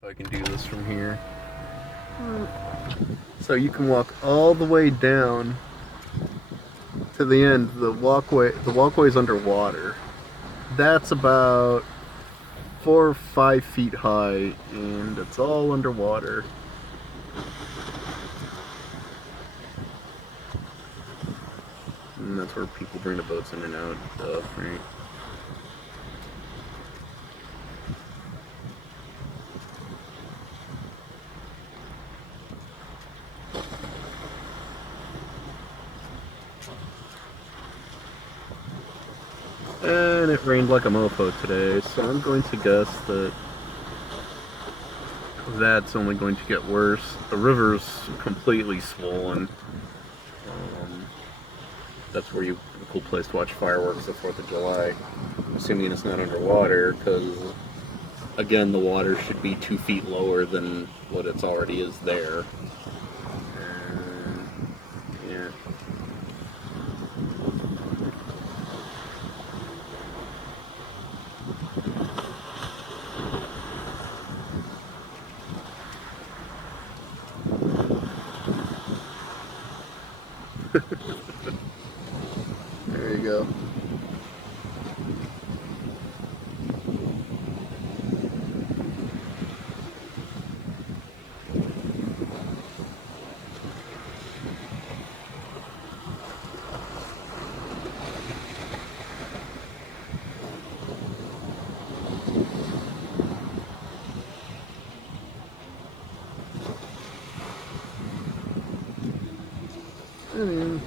If I can do this from here. So you can walk all the way down to the end. The walkway is underwater. That's about 4 or 5 feet high, and it's all underwater. And that's where people bring the boats in and out and stuff, right? And it rained like a mofo today, so I'm going to guess that that's only going to get worse. The river's completely swollen. Um, that's where a cool place to watch fireworks the 4th of July. Assuming it's not underwater, because again, the water should be 2 feet lower than what it's already is there. And yeah. There you go. I mean,